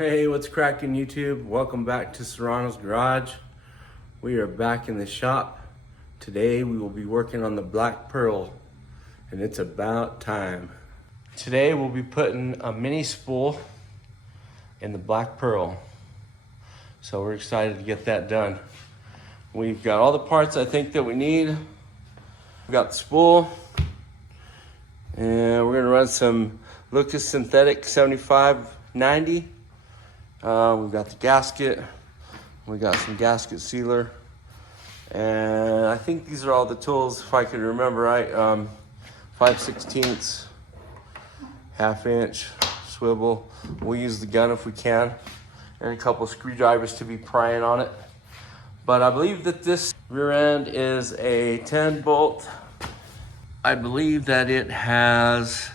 Hey, what's cracking YouTube? Welcome back to Serranosgarage. We are back in the shop. Today we will be working on the Black Pearl, and it's about time. Today we'll be putting a mini spool in the Black Pearl. So we're excited to get that done. We've got all the parts I think that we need. We've got the spool, and we're gonna run some Lucas Synthetic 7590. We've got the gasket, we got some gasket sealer, and I think these are all the tools, if I can remember right. 5/16, half-inch swivel. We'll use the gun if we can, and a couple of screwdrivers to be prying on it. But I believe that this rear end is a 10 bolt. I believe that it has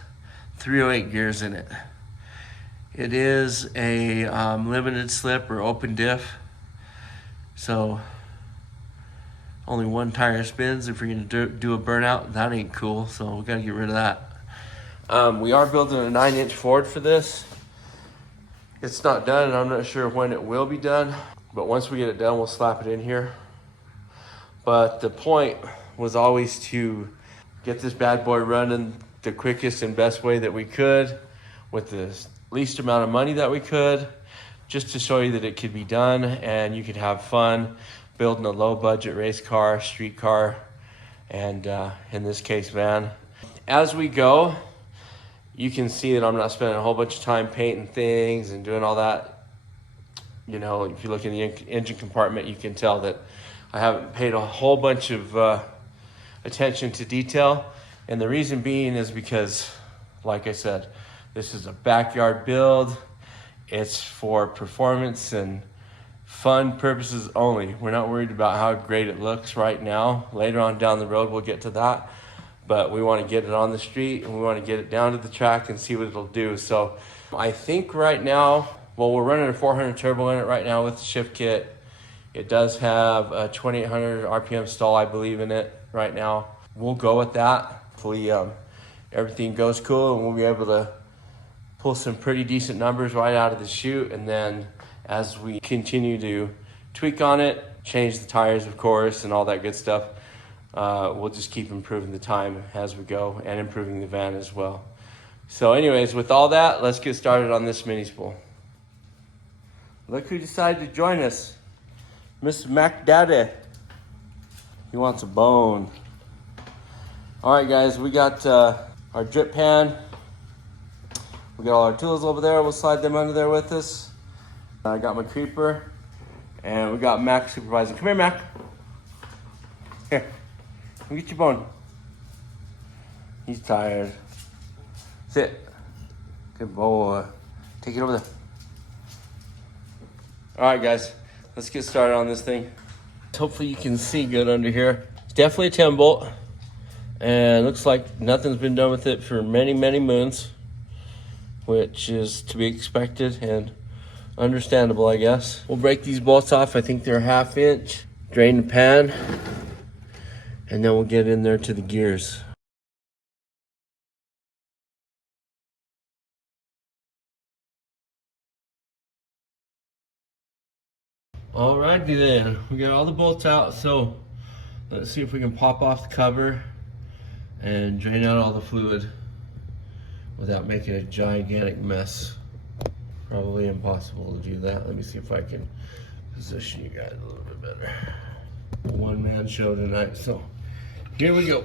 308 gears in it. It is a limited slip or open diff, so only one tire spins. If you're gonna do a burnout, that ain't cool, so we gotta get rid of that. We are building a 9-inch Ford for this. It's not done, and I'm not sure when it will be done, but once we get it done, we'll slap it in here. But the point was always to get this bad boy running the quickest and best way that we could with the least amount of money that we could, just to show you that it could be done and you could have fun building a low budget race car, street car, and in this case, van. As we go, you can see that I'm not spending a whole bunch of time painting things and doing all that. You know, if you look in the engine compartment, you can tell that I haven't paid a whole bunch of attention to detail. And the reason being is because, like I said, this is a backyard build. It's for performance and fun purposes only. We're not worried about how great it looks right now. Later on down the road, we'll get to that. But we want to get it on the street, and we want to get it down to the track and see what it'll do. So I think right now, well, we're running a 400 turbo in it right now with the shift kit. It does have a 2800 RPM stall, I believe, in it right now. We'll go with that. Hopefully everything goes cool, and we'll be able to pull some pretty decent numbers right out of the chute. And then as we continue to tweak on it, change the tires, of course, and all that good stuff, we'll just keep improving the time as we go and improving the van as well. So anyways, with all that, let's get started on this mini spool. Look who decided to join us. Mr. Mack Daddy. He wants a bone. All right, guys, we got our drip pan. We got all our tools over there. We'll slide them under there with us. I got my creeper, and we got Mack supervising. Come here, Mack. Here, let me get your bone. He's tired. Sit. Good boy. Take it over there. All right, guys, let's get started on this thing. Hopefully you can see good under here. It's definitely a 10 bolt, and looks like nothing's been done with it for many, many moons, which is to be expected and understandable, I guess. We'll break these bolts off. I think they're 1/2 inch. Drain the pan, and then we'll get in there to the gears. Alrighty then, we got all the bolts out, so let's see if we can pop off the cover and drain out all the fluid without making a gigantic mess. Probably impossible to do that. Let me see if I can position you guys a little bit better. A one-man show tonight, so here we go.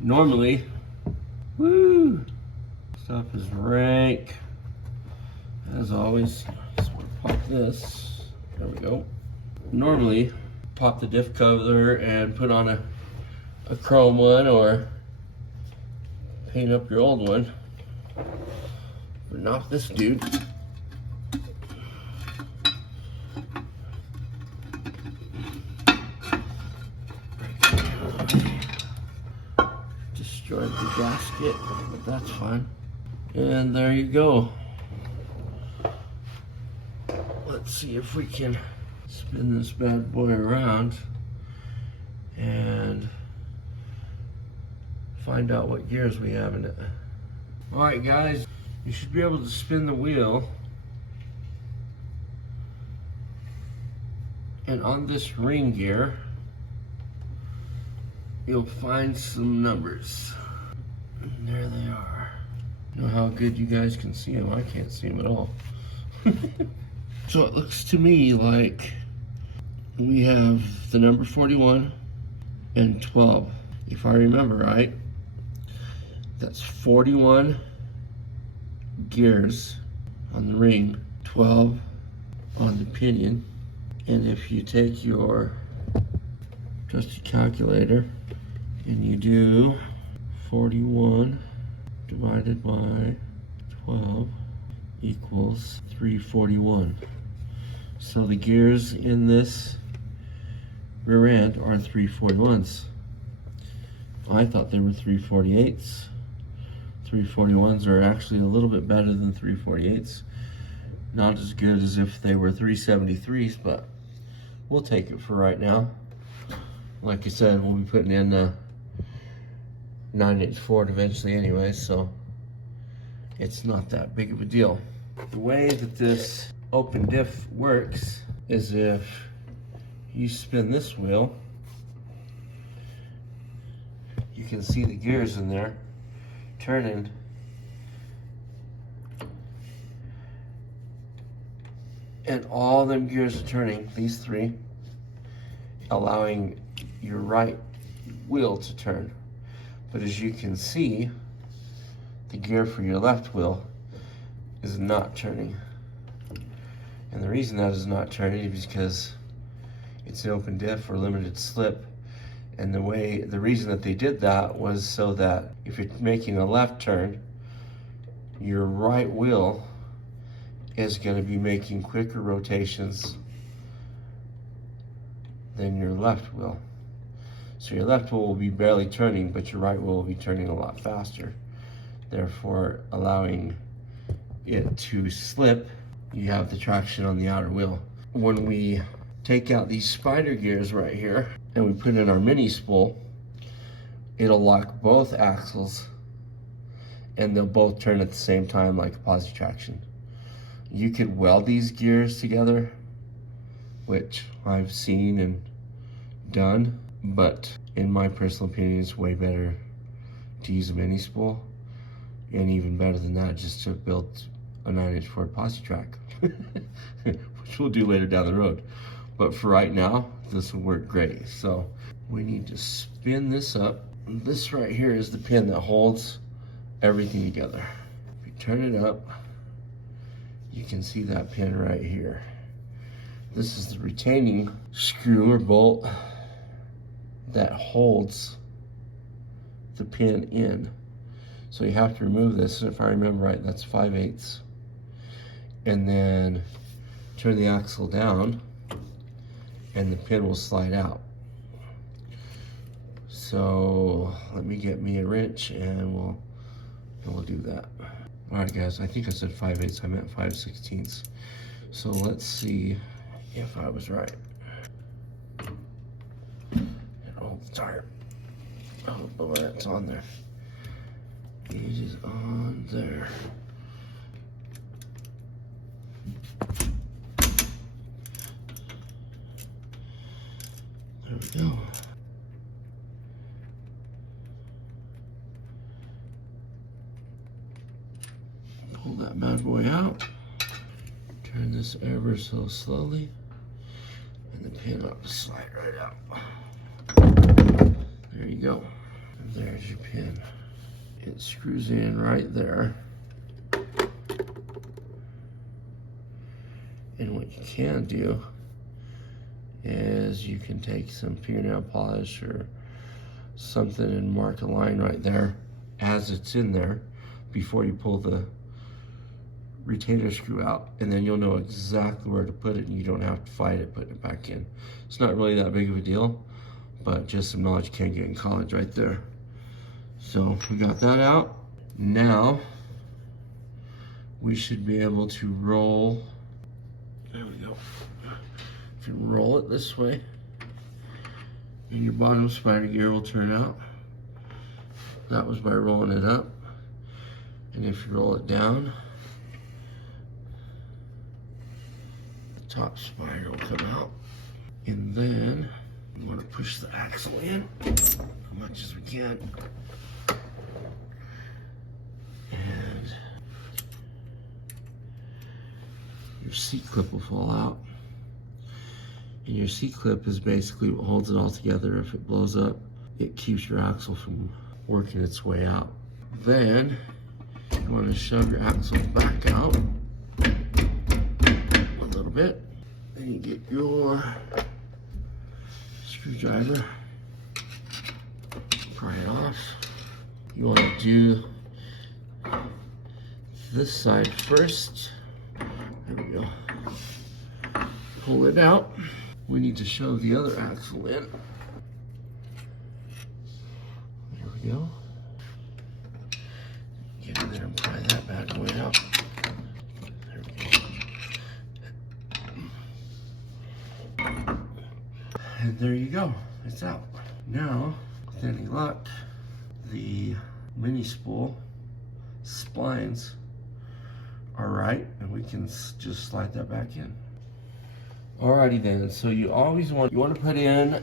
Normally, woo, stuff is rank. As always, just want to pop this. There we go. Normally, pop the diff cover and put on a chrome one or paint up your old one, but not this dude. Destroyed the gasket, but that's fine. And there you go. Let's see if we can spin this bad boy around and find out what gears we have in it. All right, guys, you should be able to spin the wheel, and on this ring gear, you'll find some numbers. And there they are. You know how good you guys can see them? I can't see them at all. So it looks to me like we have the number 41 and 12. If I remember right, that's 41 gears on the ring, 12 on the pinion. And if you take your trusty calculator and you do 41 divided by 12 equals 341. So the gears in this rear end are 341s. I thought they were 348s. 341s are actually a little bit better than 348s. Not as good as if they were 373s, but we'll take it for right now. Like I said, we'll be putting in 9-inch Ford eventually anyway, so it's not that big of a deal. The way that this open diff works is if you spin this wheel, you can see the gears in there turning. And all them gears are turning, these three, allowing your right wheel to turn. But as you can see, the gear for your left wheel is not turning. And the reason that is not turning is because it's an open diff or limited slip. And the reason that they did that was so that if you're making a left turn, your right wheel is going to be making quicker rotations than your left wheel. So your left wheel will be barely turning, but your right wheel will be turning a lot faster, therefore allowing it to slip. You have the traction on the outer wheel. When we take out these spider gears right here and we put in our mini spool, it'll lock both axles and they'll both turn at the same time like a posi traction. You could weld these gears together, which I've seen and done, but in my personal opinion, it's way better to use a mini spool, and even better than that, just to build a 9-inch Ford posi track, which we'll do later down the road. But for right now, this will work great. So we need to spin this up. This right here is the pin that holds everything together. If you turn it up, you can see that pin right here. This is the retaining screw or bolt that holds the pin in. So you have to remove this, and if I remember right, that's 5/8. And then turn the axle down and the pin will slide out. So let me get me a wrench and we'll do that. All right, guys, I think I said 5/8, I meant 5/16. So let's see if I was right. Hold the tire. Oh, boy, it's on there. It is on there. There we go. Pull that bad boy out. Turn this ever so slowly, and the pin ought to slide right out. There you go. And there's your pin. It screws in right there. And what you can do is you can take some fingernail polish or something and mark a line right there as it's in there before you pull the retainer screw out, and then you'll know exactly where to put it and you don't have to fight it putting it back in. It's not really that big of a deal, but just some knowledge you can't get in college right there. So we got that out. Now we should be able to roll. There we go. If you roll it this way, And your bottom spider gear will turn out. That was by rolling it up. And if you roll it down, the top spider will come out. And then we want to push the axle in as much as we can. And your seat clip will fall out. And your seat clip is basically what holds it all together. If it blows up, it keeps your axle from working its way out. Then you want to shove your axle back out a little bit. Then you get your screwdriver, pry it off. You want to do this side first. There we go. Pull it out. We need to shove the other axle in. There we go. Get in there and pry that bad boy out. There we go. And there you go. It's out. Now, with any luck, the mini spool splines are right, and we can just slide that back in. Alrighty then, so you always want to put in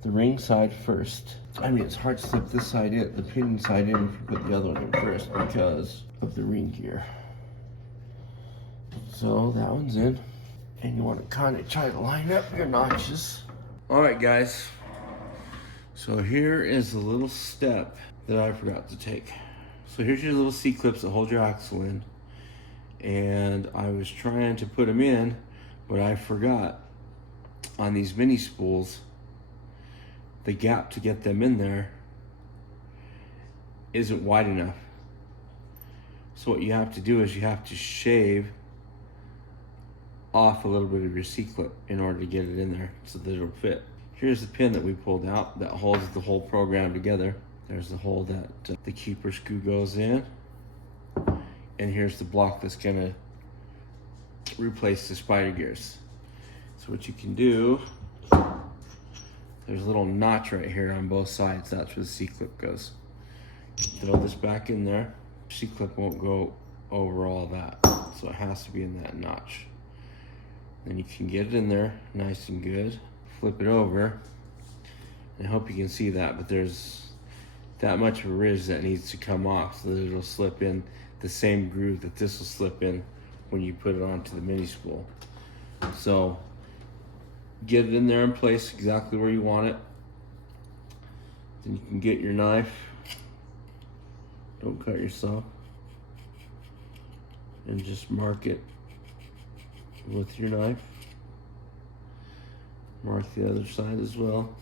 the ring side first. I mean, it's hard to slip this side in, the pin side in, if you put the other one in first because of the ring gear. So that one's in, and you want to kind of try to line up your notches. Alright guys, so here is the little step that I forgot to take. So here's your little C-clips that hold your axle in, and I was trying to put them in, but I forgot on these mini spools, the gap to get them in there isn't wide enough. So what you have to do is you have to shave off a little bit of your C-clip in order to get it in there so that it'll fit. Here's the pin that we pulled out that holds the whole program together. There's the hole that the keeper screw goes in. And here's the block that's gonna replace the spider gears. So what you can do, there's a little notch right here on both sides. That's where the C-clip goes. Throw this back in there. C-clip won't go over all that, so it has to be in that notch. Then you can get it in there nice and good. Flip it over. I hope you can see that, but there's that much of a ridge that needs to come off so that it'll slip in the same groove that this will slip in when you put it onto the mini spool. So get it in there in place exactly where you want it. Then you can get your knife. Don't cut yourself. And just mark it with your knife. Mark the other side as well.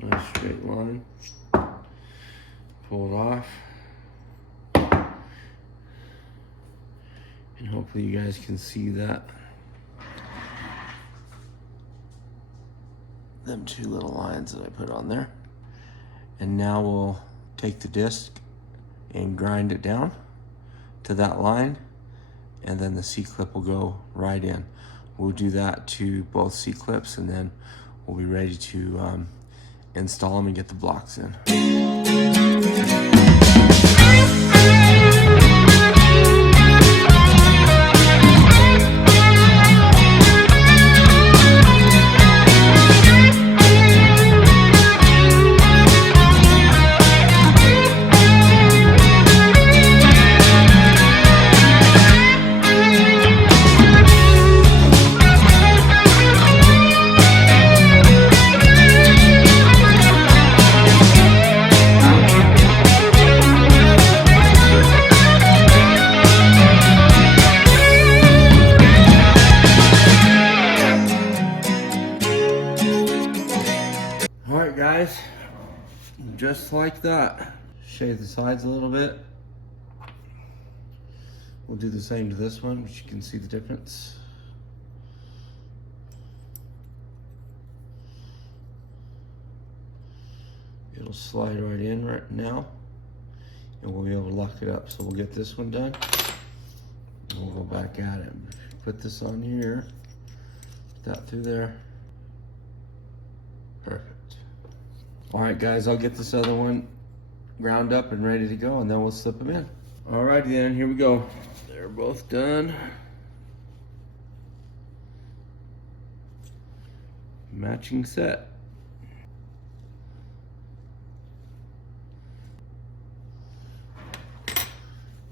Nice straight line. Pull it off. And hopefully you guys can see that. Them two little lines that I put on there. And now we'll take the disc and grind it down to that line, and then the C-clip will go right in. We'll do that to both C-clips, and then we'll be ready to install them and get the blocks in. Guys, just like that. Shave the sides a little bit. We'll do the same to this one, but you can see the difference. It'll slide right in right now, and we'll be able to lock it up. So we'll get this one done, and we'll go back at it. Put this on here, put that through there, Perfect. All right, guys, I'll get this other one ground up and ready to go, and then we'll slip them in. All righty then, here we go. They're both done. Matching set.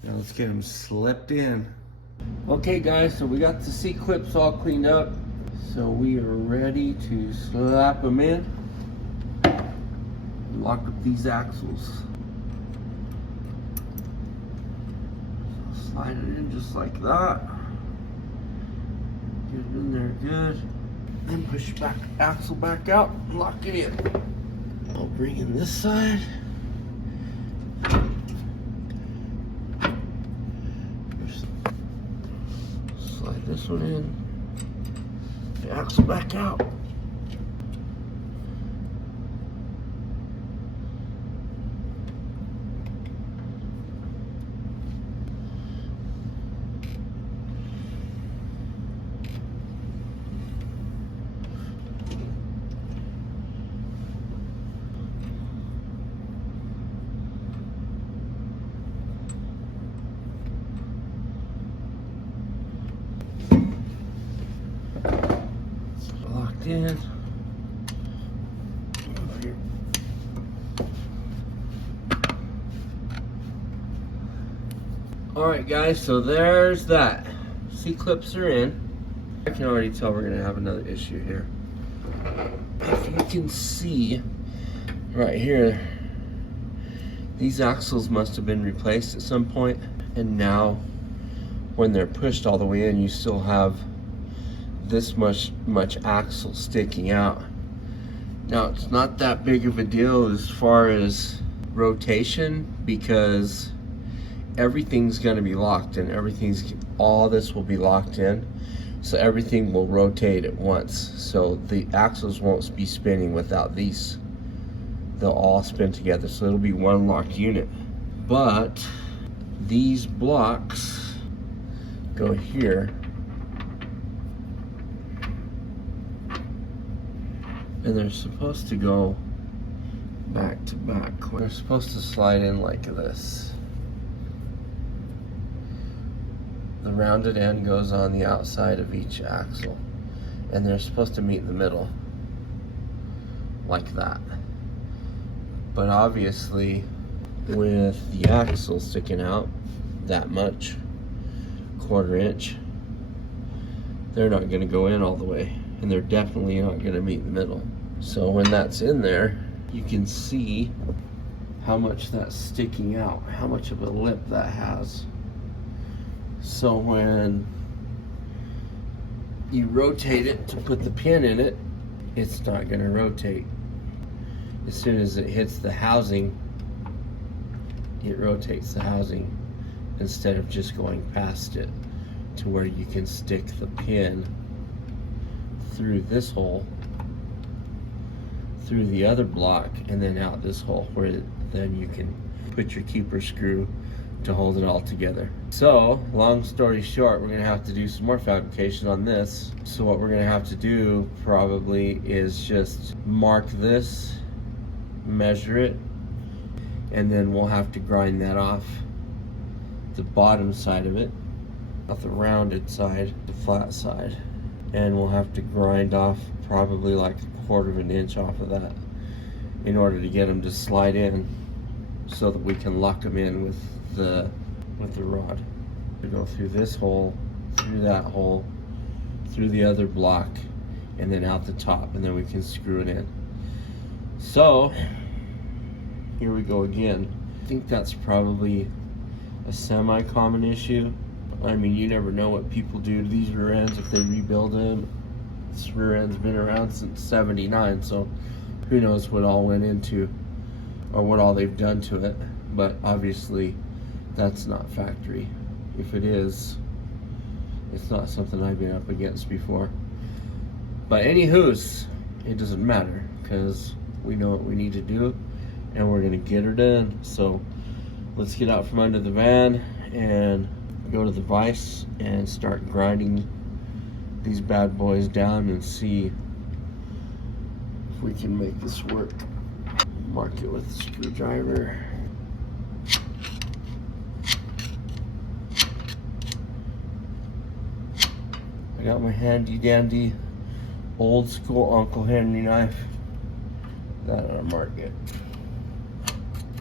Now let's get them slipped in. Okay guys, so we got the seat clips all cleaned up. So we are ready to slap them in. Lock up these axles. Slide it in just like that. Get it in there good. Then push back axle back out and lock it in. I'll bring in this side. Slide this one in. The axle back out. Locked in. Over here. Alright guys, so there's that. C-clips are in. I can already tell we're going to have another issue here. If you can see right here, these axles must have been replaced at some point, and now when they're pushed all the way in, you still have this much axle sticking out. Now it's not that big of a deal as far as rotation, because everything's going to be locked in. All this will be locked in, so everything will rotate at once. So the axles won't be spinning without these. They'll all spin together, so it'll be one locked unit. But these blocks go here, and they're supposed to go back to back. They're supposed to slide in like this. The rounded end goes on the outside of each axle, and they're supposed to meet in the middle like that. But obviously, with the axle sticking out that much, 1/4 inch, they're not going to go in all the way, and they're definitely not going to meet in the middle. So when that's in there, you can see how much that's sticking out, how much of a lip that has. So when you rotate it to put the pin in it, it's not going to rotate. As soon as it hits the housing, it rotates the housing instead of just going past it, to where you can stick the pin through this hole, through the other block, and then out this hole, where then you can put your keeper screw to hold it all together. So, long story short, we're gonna have to do some more fabrication on this. So what we're gonna have to do probably is just mark this, measure it, and then we'll have to grind that off the bottom side of it, not the rounded side, the flat side. And we'll have to grind off probably like 1/4 inch off of that in order to get them to slide in, so that we can lock them in with the rod. We go through this hole, through that hole, through the other block, and then out the top, and then we can screw it in. So here we go again. I think that's probably a semi-common issue. I mean, you never know what people do to these rear ends if they rebuild them. This rear end's been around since '79, so who knows what all went into, or what all they've done to it. But obviously that's not factory. If it is, it's not something I've been up against before. But anywho's, it doesn't matter, because we know what we need to do, and we're gonna get her done. So let's get out from under the van and go to the vise and start grinding these bad boys down and see if we can make this work. Mark it with a screwdriver. I got my handy dandy old school Uncle Henry knife. That ought to mark it.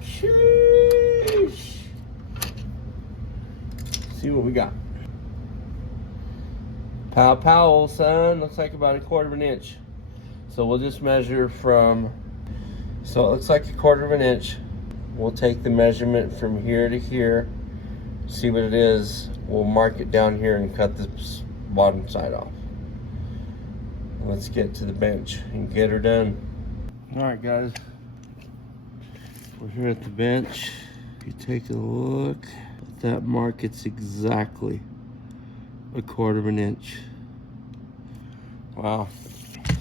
Sheesh. See what we got. Pow pow, old son. Looks like about 1/4 inch. So we'll just measure from, so it looks like 1/4 inch. We'll take the measurement from here to here, see what it is. We'll mark it down here and cut this bottom side off. Let's get to the bench and get her done. All right, guys. We're here at the bench. If you take a look at that mark, it's exactly 1/4 inch. Wow.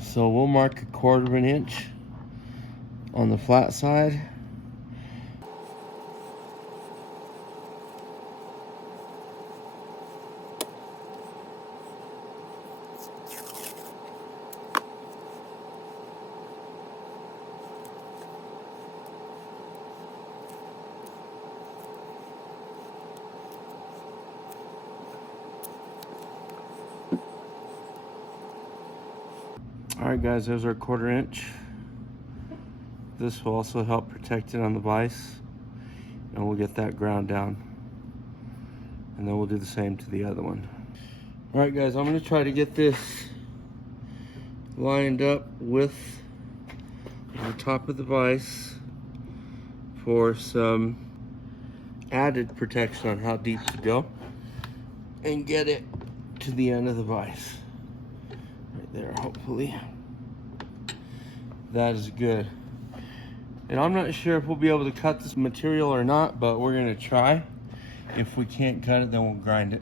So we'll mark 1/4 inch on the flat side. All right, guys, there's our 1/4 inch. This will also help protect it on the vise, and we'll get that ground down. And then we'll do the same to the other one. All right, guys, I'm gonna try to get this lined up with the top of the vise for some added protection on how deep to go, and get it to the end of the vise. Right there, hopefully. That is good. And I'm not sure if we'll be able to cut this material or not, but we're gonna try. If we can't cut it, then we'll grind it.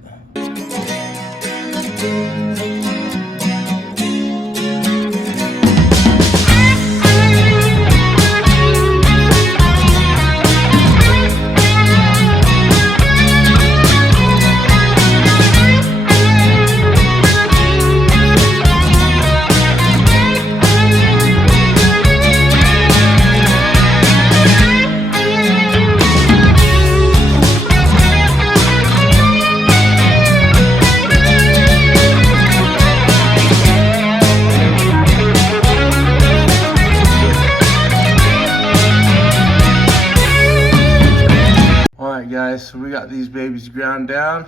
So we got these babies ground down.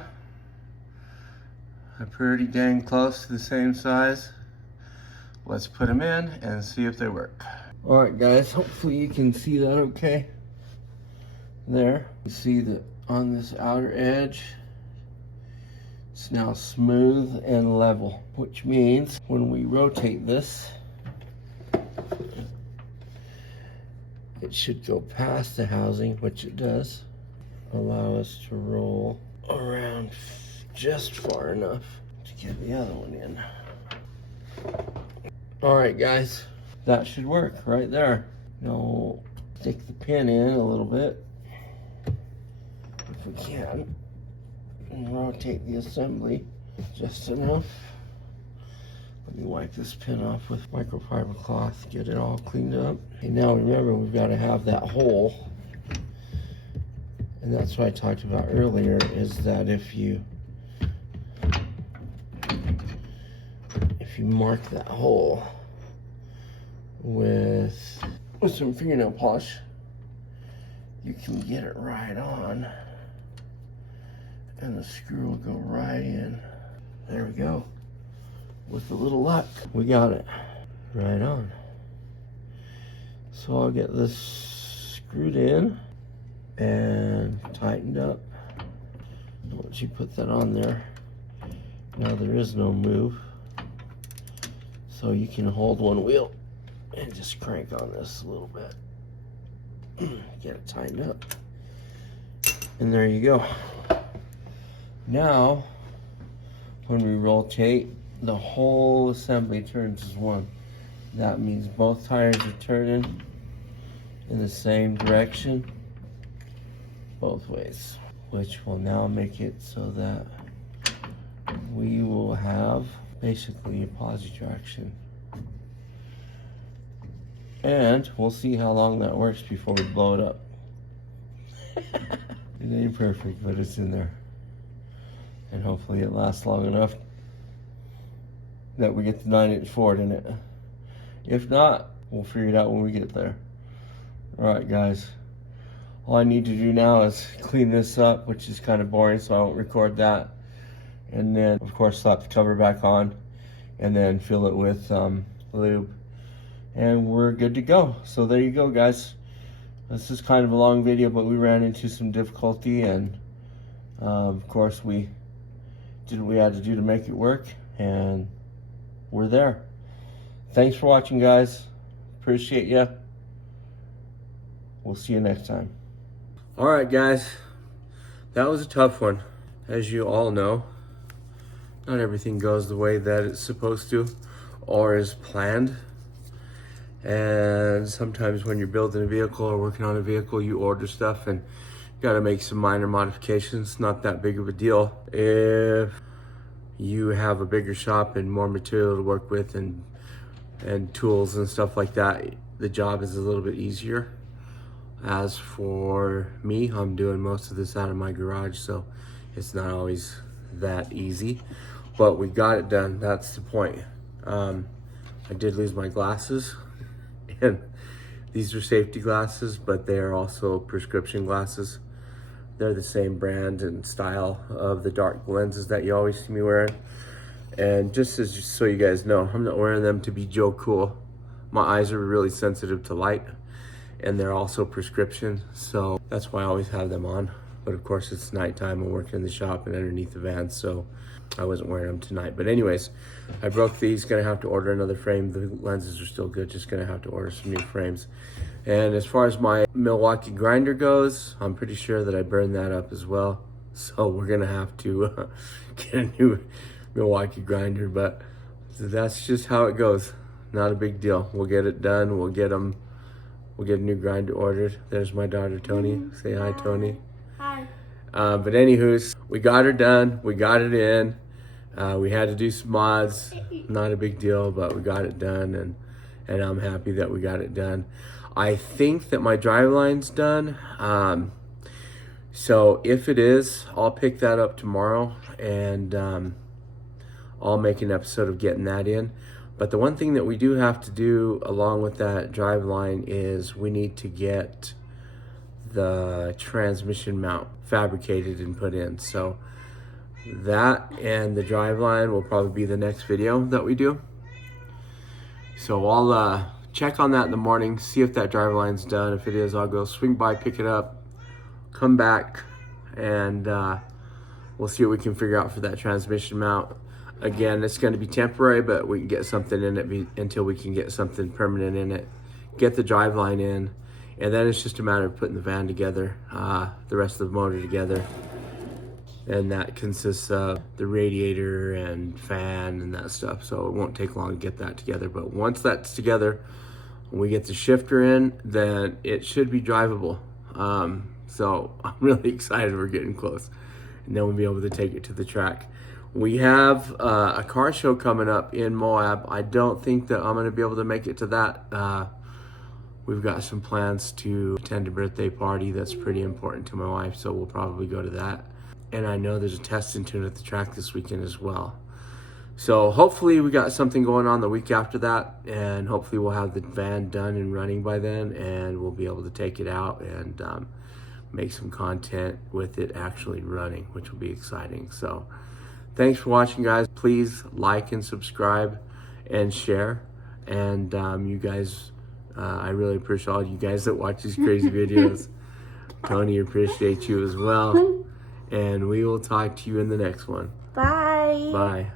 They're pretty dang close to the same size. Let's put them in and see if they work. All right, guys, hopefully you can see that okay. There, you see that on this outer edge, it's now smooth and level, which means when we rotate this, it should go past the housing, which it does. Allow us to roll around just far enough to get the other one in. All right, guys, that should work right there. Now we'll stick the pin in a little bit, if we can, and rotate the assembly just enough. Let me wipe this pin off with microfiber cloth, get it all cleaned up. And now remember, we've got to have that hole. And that's what I talked about earlier, is that if you mark that hole with some fingernail polish, you can get it right on, and the screw will go right in. There we go. With a little luck, we got it right on. So I'll get this screwed in and tightened up. Once you put that on there, now there is no move, so you can hold one wheel and just crank on this a little bit. Get it tightened up, and there you go. Now when we rotate, the whole assembly turns as one. That means both tires are turning in the same direction both ways, which will now make it so that we will have basically a positive traction And we'll see how long that works before we blow it up. It ain't perfect, but it's in there. And hopefully it lasts long enough that we get the 9-inch Ford in it. If not, we'll figure it out when we get there. Alright guys, all I need to do now is clean this up, which is kind of boring, so I won't record that. And then, of course, slap the cover back on, and then fill it with lube. And we're good to go. So there you go, guys. This is kind of a long video, but we ran into some difficulty, and of course we did what we had to do to make it work, and we're there. Thanks for watching, guys. Appreciate ya. We'll see you next time. All right, guys. That was a tough one. As you all know, not everything goes the way that it's supposed to or is planned. And sometimes when you're building a vehicle or working on a vehicle, you order stuff and you got to make some minor modifications. Not that big of a deal. If you have a bigger shop and more material to work with and tools and stuff like that, the job is a little bit easier. As for me, I'm doing most of this out of my garage, so it's not always that easy, but we got it done. That's the point. I did lose my glasses, and these are safety glasses, but they are also prescription glasses. They're the same brand and style of the dark lenses that you always see me wearing. And just so you guys know, I'm not wearing them to be Joe Cool. My eyes are really sensitive to light, and they're also prescription, so that's why I always have them on. But of course it's nighttime, I'm working in the shop and underneath the van, so I wasn't wearing them tonight. But anyways, I broke these, gonna have to order another frame. The lenses are still good, just gonna have to order some new frames. And as far as my Milwaukee grinder goes, I'm pretty sure that I burned that up as well. So we're gonna have to get a new Milwaukee grinder, but that's just how it goes. Not a big deal. We'll get it done, we'll get a new grinder ordered. There's my daughter, Tony. Say hi, Tony. Hi. But anywho's, we got her done. We got it in. We had to do some mods. Not a big deal, but we got it done, and I'm happy that we got it done. I think that my driveline's done. So if it is, I'll pick that up tomorrow, and I'll make an episode of getting that in. But the one thing that we do have to do along with that drive line is we need to get the transmission mount fabricated and put in. So that and the drive line will probably be the next video that we do. So I'll check on that in the morning, see if that drive line's done. If it is, I'll go swing by, pick it up, come back, and we'll see what we can figure out for that transmission mount. Again, it's going to be temporary, but we can get something in it until we can get something permanent in it. Get the drive line in, and then it's just a matter of putting the van together, the rest of the motor together. And that consists of the radiator and fan and that stuff, so it won't take long to get that together. But once that's together, when we get the shifter in, then it should be drivable. So I'm really excited we're getting close. And then we'll be able to take it to the track. We have a car show coming up in Moab. I don't think that I'm going to be able to make it to that. We've got some plans to attend a birthday party that's pretty important to my wife, so we'll probably go to that. And I know there's a test and tune at the track this weekend as well. So hopefully we got something going on the week after that, and hopefully we'll have the van done and running by then, and we'll be able to take it out and make some content with it actually running, which will be exciting. So thanks for watching, guys. Please like and subscribe and share. And you guys, I really appreciate all you guys that watch these crazy videos. Tony, appreciate you as well. And we will talk to you in the next one. Bye. Bye.